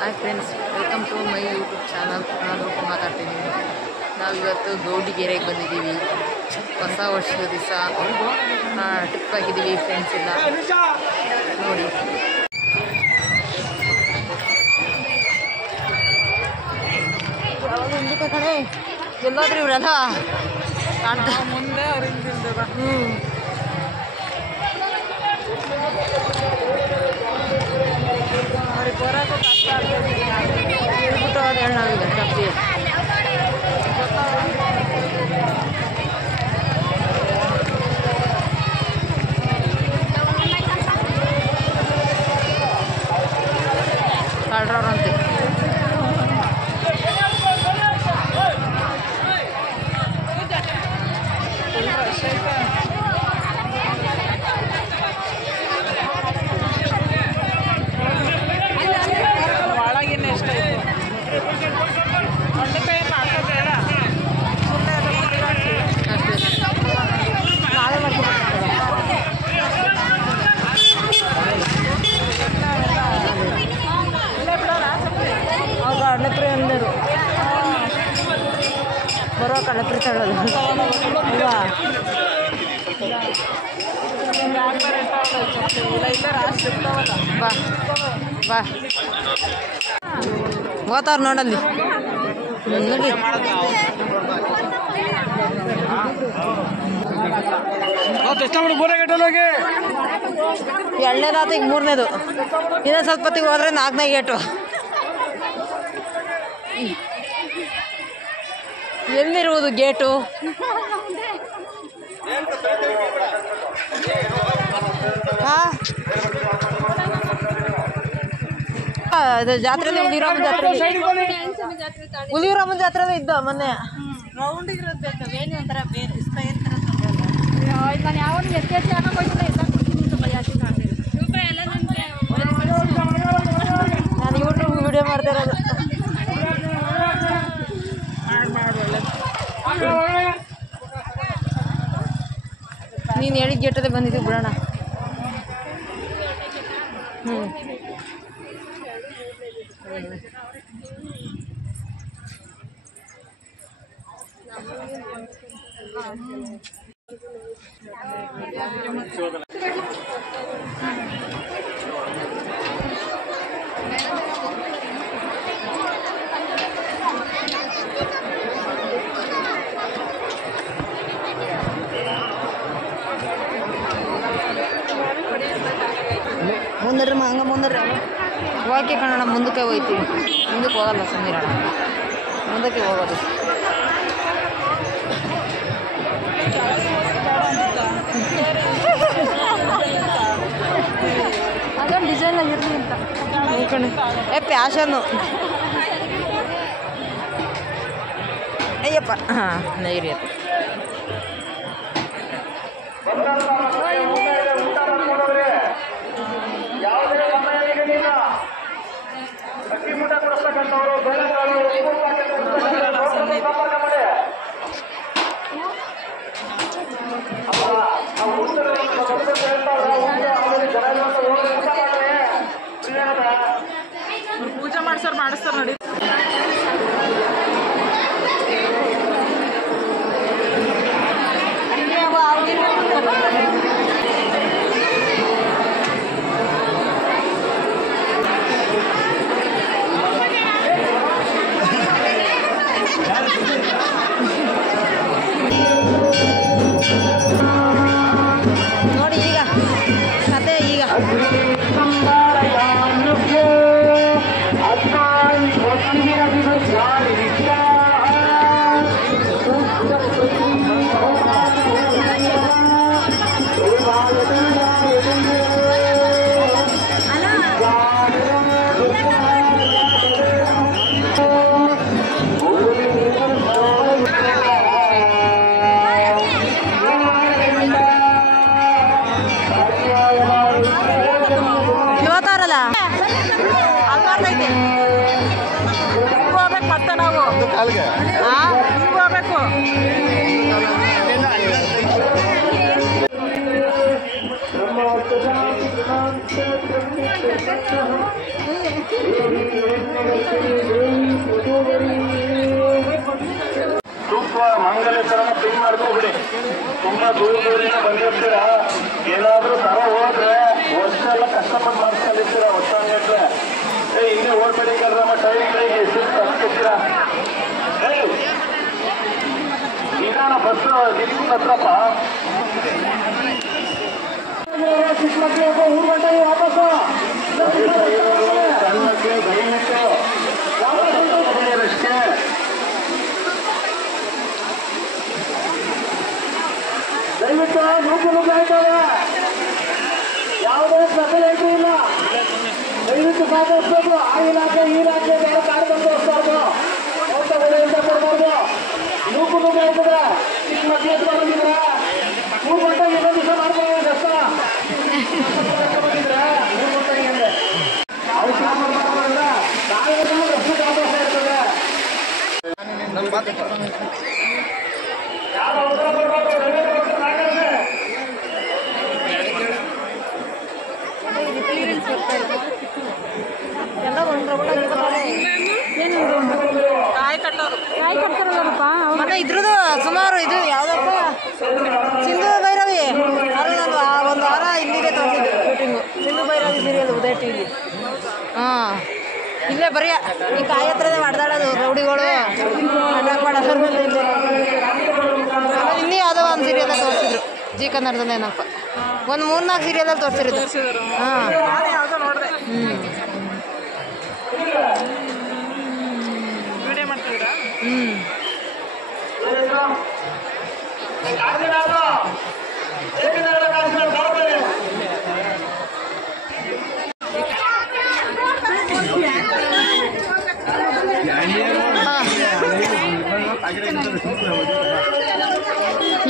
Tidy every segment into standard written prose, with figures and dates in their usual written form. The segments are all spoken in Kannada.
Hi friends, welcome to my YouTube channel. ನಾನು ಮಾತಾಡ್ತಿದ್ದೀನಿ. ನಾವಿವತ್ತು ಗೌಡಿಗೆರೆಗೆ ಬಂದಿದ್ದೀವಿ. ಹೊಸ ವರ್ಷದ ದಿವಸ ಟ್ರಿಪ್ ಆಗಿದ್ದೀವಿ ಫ್ರೆಂಡ್ಸ್ ಎಲ್ಲ ನೋಡಿ. ಕಡೆ ಎಲ್ಲಾದ್ರೂ ಇವರೆಲ್ಲ ಕಾಣ್ತಾ ಮುಂದೆ ಅವ್ರಿಗೆ ಬರೋಕ್ಕೂ ಕಷ್ಟ ಆಗ್ತದೆ. ಹೇಳ್ಬಿಟ್ಟು ಅದು ಹೇಳಿ ನಾವೀಗ ತಪ್ಪಿ ಕಾಡ್ರವ್ರಂತೆ. ಕಡಲೆಪುರಿ ಅಂದರು ಬರೋ ಕಡಲೆಪುರಿ ತಗೊಳ್ಳೋದು ಅಲ್ವಾ? ಬಾ ಬಾ ಹೋತಾವ್ರು ನೋಡಲ್ಲಿ ನೋಡಿ. ಎರಡನೇದಾತ ಈಗ ಮೂರನೇದು, ಇನ್ನೊಂದು ಸ್ವಲ್ಪ ಹೊತ್ತಿಗೆ ಹೋದ್ರೆ ನಾಲ್ಕನೇ ಗೇಟು. ಎಲ್ಲಿರುವುದು ಗೇಟು? ಇದು ಜಾತ್ರೆನೇ ಹುಲಿರಾಮನ ಜಾತ್ರೆ. ಹುಲಿರಾಮನ ಜಾತ್ರೆನೇ ಇದ್ದ ಮೊನ್ನೆ. ರೌಂಡ್ ಇರೋದು ಬೇಕು, ಏನು ಒಂಥರ ಬೇರೆ ಇಷ್ಟ ಇರ್ತಾರೆ. ನಾನು ಯಾವಾಗ ಎತ್ತೆತ್ತಿ ಹಾಕೋಗಿಲ್ಲ, ನಾನು ಯೂಟ್ಯೂಬ್ ವಿಡಿಯೋ ಮಾಡ್ತಾ ಇರೋದು. ನೀನು ಹೇಳಿದ ಗೇಟದೇ ಬಂದಿದ್ದೀವಿ ಬಿಡೋಣ. ಮುಂದರ್ರಿ ಹಂಗೆ ಮುಂದರ್ರಿ ಹೋಗಕ್ಕೆ ಕಣೋಣ. ಮುಂದಕ್ಕೆ ಹೋಗ್ತೀವಿ, ಮುಂದಕ್ಕೆ ಹೋಗಲ್ಲ ಸುಮ್ಮನಿರೋಣ, ಮುಂದಕ್ಕೆ ಹೋಗೋದು. ಅದೊಂದು ಡಿಸೈನ್ ಆಗಿರಲಿ ಅಂತ ಪ್ಯಾಷನ್ನು. ಅಯ್ಯಪ್ಪ ಹಾಂ ನೈರಿ ಅದು ಪೂಜೆ ಮಾಡಿಸ್ತಾರೆ ನೋಡಿ. ನೋಡಿ ಈಗ ಕತೆ ಈಗ ಇವತ್ತಾರಲ್ಲ ಅಲ್ಬಾರ್ದೈತೆ ಹೋಗ್ಬೇಕು ಮತ್ತೆ ನಾವು ಹೋಗ್ಬೇಕು. ಮಾಡ್ಕೋಬಿಡಿ. ತುಂಬಾ ದೂರದಿಂದ ಬಂದಿರ್ತೀರಾ, ಏನಾದ್ರೂ ತರ ಹೋದ್ರೆ ವರ್ಷ ಎಲ್ಲ ಕಷ್ಟಪಟ್ಟು ಮಾಡ್ಕೊಂಡಿರ್ತೀರಾ. ವರ್ಷ ಅಂದ್ರೆ ಹಿಂದೆ ಓಡ್ಬೇಡಿ ಕಲ್ರಮ್ಮ, ಟೈಗೆ ಎಷ್ಟು ತರ್ತೀರಾ. ನಿಧಾನ ಬಸ್ ನಿಲ್ಸಿದ ಹತ್ರಪ್ಪ. ಚಿಕ್ಕ ಮಕ್ಕಳಿಗೆ 3 ಗಂಟೆಗೆ ವಾಪಸ್ಸು ಕನ್ನಕ್ಕೆ ದಯವಿಟ್ಟು ಅಷ್ಟೇ. ದಯವಿಟ್ಟು ನೂಕು ಆಯ್ತವೆ, ಯಾವುದೇ ಸ್ಪೆಷಲ್ ಎಂಟ್ರಿ ಇಲ್ಲ. ದಯವಿಟ್ಟು ಸಾಧಿಸ್ಬೇಕು. ಆ ಇಲಾಖೆ ಈ ಇಲಾಖೆ ಬೇರೆ ಕಾಡು ಬಂದು ಹೋಗ್ಬಾರ್ದು, ಅಂತ ಅಂತ ಕೊಡ್ಬಾರ್ದು. ನೂಕು ಆಯ್ತದೆ. ಚಿಕ್ಕ ಮಕ್ಕಳು ಎತ್ಕೊಂಡು ಬಂದಿದ್ರೆ 3 ಗಂಟೆಗೆ ಇನ್ನೊಂದು ದಿವಸ ಮಾಡ್ಬೋದು ಕಷ್ಟ ಬಂದಿದ್ರೆ 3 ಗಂಟೆಗೆ ಅಂದ್ರೆ ಔಷಧ ಮಾಡ್ಬಾರ್ದ್ರಿಂದ ನಾಳೆ ರಸ್ತೆ ಕಾಪಾಡ್ತಾ ಇರ್ತದೆ. ಮತ್ತೆ ಇದ್ರದ್ದು ಸುಮಾರು ಇದು ಯಾವುದಪ್ಪ ಸಿಂಧು ಭೈರವಿ ಅಲ್ಲಿ ಒಂದು ವಾರ ಇಲ್ಲಿಗೆ ತೋರಿಸಿದ್ರು ಶೂಟಿಂಗು. ಸಿಂಧು ಭೈರವಿ ಸೀರಿಯಲ್ ಉದಯ ಟಿವಿ. ಹಾಂ, ಇಲ್ಲೇ ಬರೀ ಈ ಕಾಯಿ ಹತ್ರದೇ ಹೊಡೆದಾಡೋದು ರೌಡಿಗಳು ಅಟ್ಯಾಕ್ ಮಾಡೋದ್ರ ಮೇಲೆ. ಇಲ್ಲಿ ಯಾವುದೋ ಒಂದು ಸೀರಿಯಲ್ ತೋರಿಸಿದ್ರು, ಜಿ ಕನ್ನಡದಲ್ಲಿ ಏನಪ್ಪ ಒಂದು 3-4 ಸೀರಿಯಲಲ್ಲಿ ತೋರಿಸಿರೋದು. ಹಾಂ,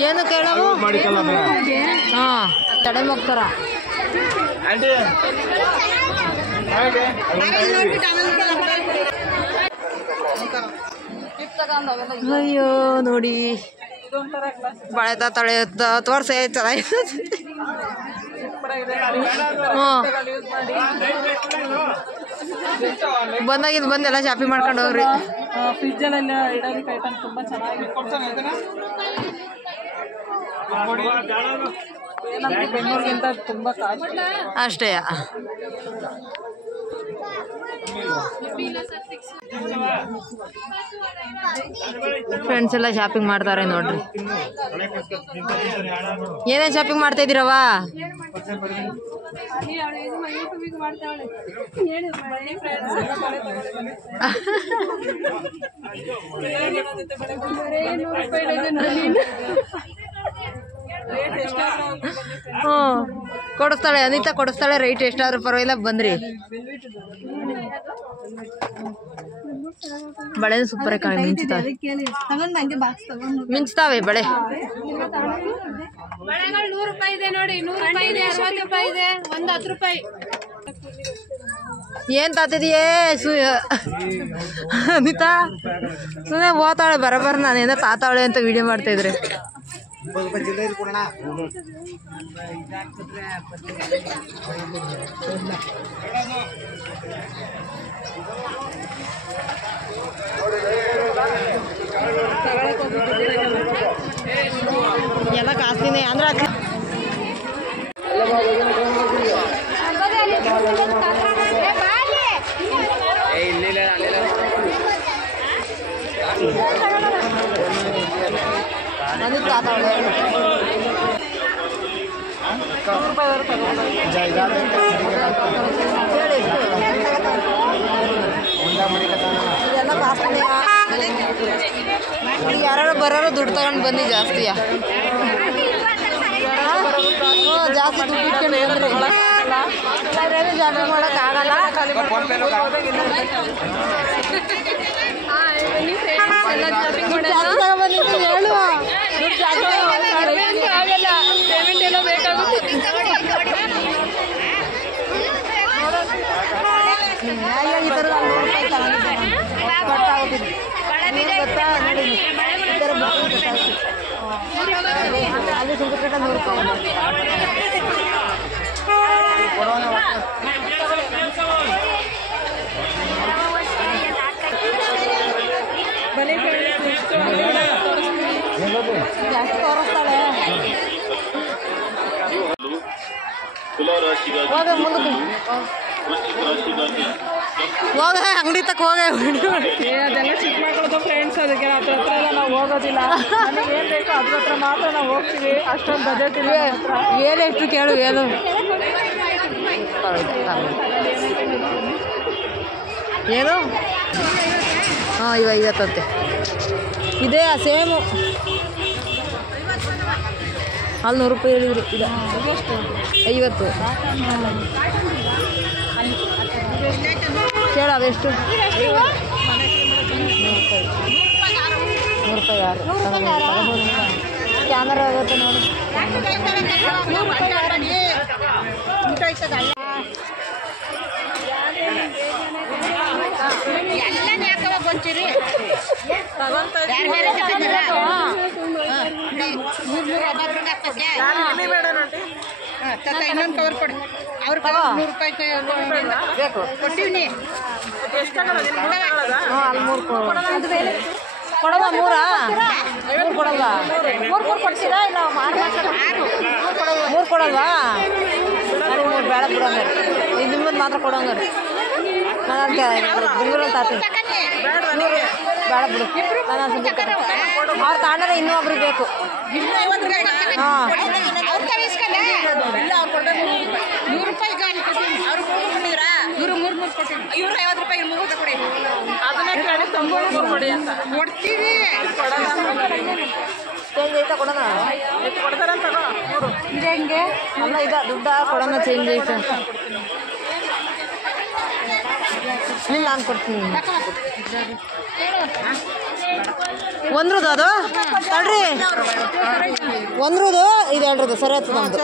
ಏನು ಕೇಳವು. ಹಾಂ, ತಡೆ ಹೋಗ್ತಾರ. ಅಯ್ಯೋ ನೋಡಿ, ಬಳೆತ ತಳೆಯುತ್ತ ತೋರ್ಸೆ ಚೆನ್ನಾಗಿರ್ತದೆ. ಬಂದಾಗಿದ್ದು ಬಂದೆಲ್ಲ ಶಾಪಿಂಗ್ ಮಾಡ್ಕೊಂಡು ಹೋಗ್ರಿ. ಫ್ರಿಜ್ಜಲ್ಲೆಲ್ಲ ಇಡೋದಕ್ಕೆ ಐಟಮ್ ತುಂಬ ಚೆನ್ನಾಗಿ ಬೆಂಗಳೂರಿಗಿಂತ ತುಂಬ ಕಾಸ್ಟ್ಲಿ ಅಷ್ಟೇ. ಫ್ರೆಂಡ್ಸ್ ಎಲ್ಲ ಶಾಪಿಂಗ್ ಮಾಡ್ತಾರೆ ನೋಡ್ರಿ. ಏನೇನು ಶಾಪಿಂಗ್ ಮಾಡ್ತಾ ಇದ್ದೀರವ? ಹ್ಞೂ, ಕೊಡಿಸ್ತಾಳೆ ಅನಿತಾ, ಕೊಡಿಸ್ತಾಳೆ. ರೈಟ್ ಎಷ್ಟಾದ್ರೂ ಪರವಾಗಿಲ್ಲ, ಬಂದ್ರಿ. ಬಳೆ ಸೂಪರ್ ಆಗಿ ಮಿಂಚ್ತಾವೆ, ಮಿಂಚ್ತಾವೆ ಬಳೆ. ಬಳೆಗಳು 100 ರೂಪಾಯಿ ಇದೆ ನೋಡಿ, 100 ರೂಪಾಯಿ ಇದೆ, 60 ರೂಪಾಯಿ ಇದೆ, ಒಂದು 10 ರೂಪಾಯಿ. ಏನ್ ತಾತಿದೆಯೇ ಅನಿತಾ? ಸುಮ್ಮನೆ ಓದ್ತಾಳೆ ಬರಬರ. ನಾನೇನೋ ತಾತಾವಳೆ ಅಂತ ವಿಡಿಯೋ ಮಾಡ್ತಾ ಇದ್ರೆ. ಎಲ್ಲ ಕಾಸ್ಟ್ಲಿನೇ ಅಂದ್ರೆ ಇದೆಲ್ಲ ಕಾಸ್ಟ್ಲಿ. ಯಾರು ಬರೋರು ದುಡ್ಡು ತಗೊಂಡು ಬನ್ನಿ ಜಾಸ್ತಿಯಾ. ಜಾಸ್ತಿ ದುಡ್ಡು ಇಟ್ಕೊಂಡು ಬಂದ್ರಿ ಜಾಸ್ತಿ ಮಾಡೋಕ್ಕಾಗಲ್ಲ. ಹೇಳು, ಪೇಮೆಂಟ್ ಎಲ್ಲ ಬೇಕಾಗುತ್ತೆ. ಈ ಥರ 100 ರೂಪಾಯಿ ತಗೊಂಡಿದ್ದೆ ಗೊತ್ತಾಗೋದಿಲ್ಲ. ಗೊತ್ತಾ ನೋಡಿ, ಈ ಥರ ಅಲ್ಲಿ ಸುಂಕಟ 100 ರೂಪಾಯಿ. ಅಷ್ಟು ತೋರಿಸ್ತಾಳೆ. ಹೋಗ ಮುಂದಕ್ಕೆ ಹೋಗ ಅಂಗಡಿ ತಕ್ಕ ಹೋಗ. ಅದೆಲ್ಲ ಚಿಕ್ಕ ಮಕ್ಕಳದು ಫ್ರೆಂಡ್ಸ್, ಅದಕ್ಕೆ ಅದ್ರ ಹತ್ರ ಎಲ್ಲ ನಾವು ಹೋಗೋದಿಲ್ಲ. ನಮಗೆ ಏನು ಬೇಕೋ ಅದ್ರ ಹತ್ರ ಮಾತ್ರ ನಾವು ಹೋಗ್ತೀವಿ. ಅಷ್ಟೊಂದು ಬಜೆಟ್ ಇಲ್ಲ. ಏನೆಷ್ಟು ಕೇಳು ಏನು ಏನು ಹಾಂ ಇವಾಗ 50 ಇದೇ ಸೇಮು. ಅಲ್ಲಿ 100 ರೂಪಾಯಿ ಹೇಳಿದ್ರು. ಇಲ್ಲ 50 ಕೇಳು ಅದೆಷ್ಟು. 100 ರೂಪಾಯಿ ಯಾರು ಕ್ಯಾಮರಾ ಆಗುತ್ತೆ ನೋಡಿ. ಇನ್ನೊಂದು ಕವರ್ ಕೊಡಿ. ಅವ್ರ 100 ರೂಪಾಯಿ ಬೇಕು ಕೊಟ್ಟಿವ್ನಿ. ಅಲ್ಲಿ 3 ಕೊಡಲ್ಲ. 3 ಕೊಡಲ್ಲ. 3 ಕೊಡ್ತೀರಾ ಇಲ್ಲ 3 ಕೊಡಲ್ವಾ? ನನಗೆ 3 ಬೇಡ ಬಿಡೋಂಗಾರೆ. ಇದು ನಿಮ್ಮದು ಮಾತ್ರ ಕೊಡೋಂಗಾರೆ. ನಾನು ಬೆಂಗಳೂರಲ್ಲಿ ತಾತೀನಿ ಬೇಡ ಬಿಡು. ನಾನು ಅವ್ರು ತಾಂಡ್ರೆ ಇನ್ನೂ ಒಬ್ರಿಗೆ ಬೇಕು. ಹಾಂ 100 ರೂಪಾಯಿ ಇವರು 3 ಕೊಟ್ಟಿದ್ರು. ಇವ್ರು 50 ರೂಪಾಯಿ 30 ಕೊಡಿ. ಅದನ್ನೇ ಕೇಳಿ 90 ಕೊಡಿ ಅಂತ ಕೊಡ್ತೀವಿ. ಚೇಂಜ್ ಐತಾ ಕೊಡೋಣ. ಕೊಡ್ತಾರಂತ ನೋಡು. ಇದು ಹೆಂಗೆ ಅಲ್ಲ ಇದು ದುಡ್ಡ ಕೊಡೋಣ. ಚೇಂಜ್ ಐತೆ ಇಲ್ಲ ನಾನು ಕೊಡ್ತೀನಿ. ಒಂದ್ರದ್ದು ಅದು ತಡ್ರಿ. ಒಂದ್ರದ್ದು ಇದು 2ರದ್ದು ಸರಿ ಆಯ್ತು ನಮ್ದು.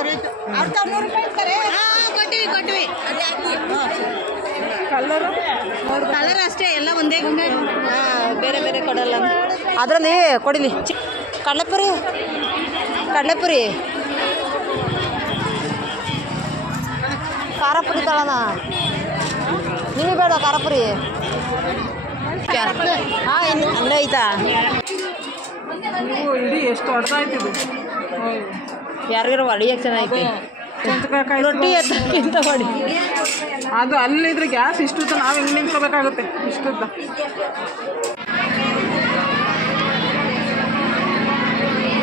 ಕೊಟ್ಟಿವಿ ಕಲರ್ ಅಷ್ಟೇ ಎಲ್ಲ ಒಂದೇ. ಬೇರೆ ಬೇರೆ ಕೊಡಲ್ಲ. ಅದರಲ್ಲಿ ಕೊಡಿಲಿ ಕಡಲೆಪುರಿ ಖಾರ ಪುರಿ ತಗೋಣ. ನಿಮಗೆ ಬೇಡ ಖಾರ ಪುರಿ? ಹಾಂ ಇನ್ನು ಅಲ್ಲೇ ಐತಾ? ಇಡೀ ಎಷ್ಟು ಹೊಡೆದಾಯ್ತಿದು. ಯಾರಿಗಾರು ಹೊಡಿಯೋಕೆ ಚೆನ್ನಾಗೈತಿ. ರೊಟ್ಟಿ ಎತ್ತಕ್ಕಿಂತ ಹೊಡಿ. ಅದು ಅಲ್ಲಿದ್ರೆ ಗ್ಯಾಸ್ ಇಷ್ಟುತ್ತ ನಾವು ಹೆಂಗೆ ನಿಂತ್ಕೋಬೇಕಾಗುತ್ತೆ. ಇಷ್ಟುತ್ತ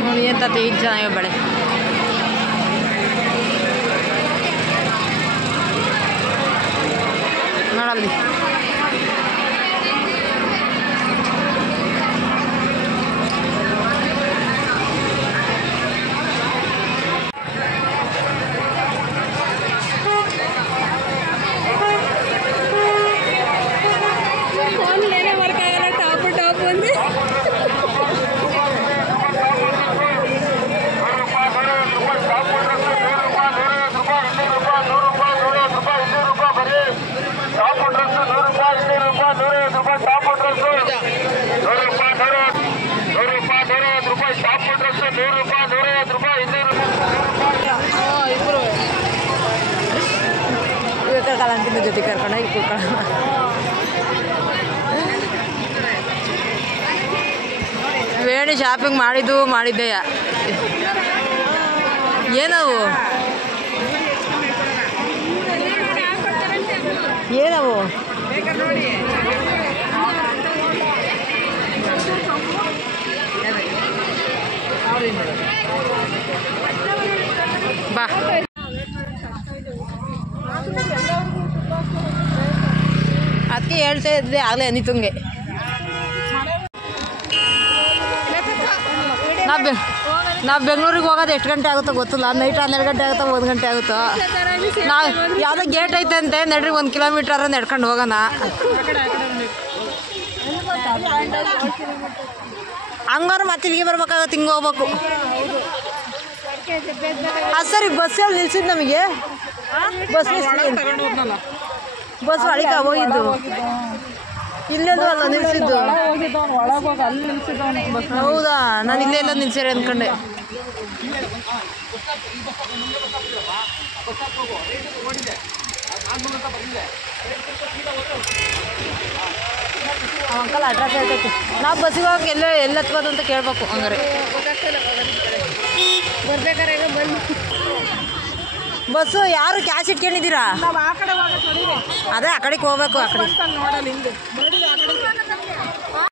ನೋಡಿ ಎಂತ ಈಗ ಚೆನ್ನಾಗಿ ಬೆಳೆ. ನೋಡಲ್ಲಿ ಟಾಪ್ ಒಂದು ಕರ್ಕೊಂಡ್ ಜೊತೆ ಕರ್ಕೊಂಡೋಗಿ ಕೂತ್ಕೊಳ್ಳೋಣ. ವೇಣಿ ಶಾಪಿಂಗ್ ಮಾಡಿದ್ದೆಯ. ಏನವು ಬಾ. ಅದಕ್ಕೆ ಹೇಳ್ತಾ ಇದ್ದೆ ಆಗಲೇ ಅನಿತಂಗೆ. ನಾವು ಬೆಂಗಳೂರಿಗೆ ಹೋಗೋದು ಎಷ್ಟು ಗಂಟೆ ಆಗುತ್ತೋ ಗೊತ್ತಿಲ್ಲ. ನೈಟ್ 12 ಗಂಟೆ ಆಗುತ್ತೋ 1 ಗಂಟೆ ಆಗುತ್ತೋ. ನಾವು ಯಾವುದೋ ಗೇಟ್ ಐತೆ ಅಂತೆ ನಡ್ರಿ 1 ಕಿಲೋಮೀಟರ್ ನಡ್ಕೊಂಡು ಹೋಗೋಣ. ಹಂಗಾರು ಮತ್ತೆ ಇಲ್ಲಿಗೆ ಬರ್ಬೇಕಾಗತ್ತೆ. ಹಿಂಗೆ ಹೋಗ್ಬೇಕು. ಅದು ಸರಿ ಬಸ್ಸಲ್ಲಿ ನಿಲ್ಸಿದ್ದು ನಮಗೆ. ಬಸ್ ಒಳಗೆ ಹೋಗಿದ್ದು ಇಲ್ಲೆಲ್ಲೂ ಅಲ್ಲ ನಿಲ್ಸಿದ್ದು. ಹೌದಾ, ನಾನು ಇಲ್ಲೇ ಎಲ್ಲ ನಿಲ್ಸಿರಿ ಅಂದ್ಕೊಂಡೆ. ಅಂಕಲ್ ಅಡ್ರೆಸ್ ಹೇಳ್ತೈತಿ. ನಾವು ಬಸ್ಸಿಗೆ ಹೋಗಕ್ಕೆ ಎಲ್ಲಿ ಹತ್ಬೋದು ಅಂತ ಕೇಳ್ಬೇಕು. ಹಂಗಾರೆ ಬರ್ಬೇಕಾರೆ ಈಗ ಬಂದು ಬಸ್ಸು ಯಾರು ಕ್ಯಾಶ್ ಇಟ್ಕೊಂಡಿದ್ದೀರಾ? ನಾವು ಆ ಕಡೆ ಹೋಗೋದು ನೋಡಿರಿ, ಅದೇ ಆ ಕಡೆಗೆ ಹೋಗ್ಬೇಕು. ಆ ಕಡೆ ನೋಡಲ್ಲ ಹಿಂದೆ ನೋಡಿ ಆ ಕಡೆ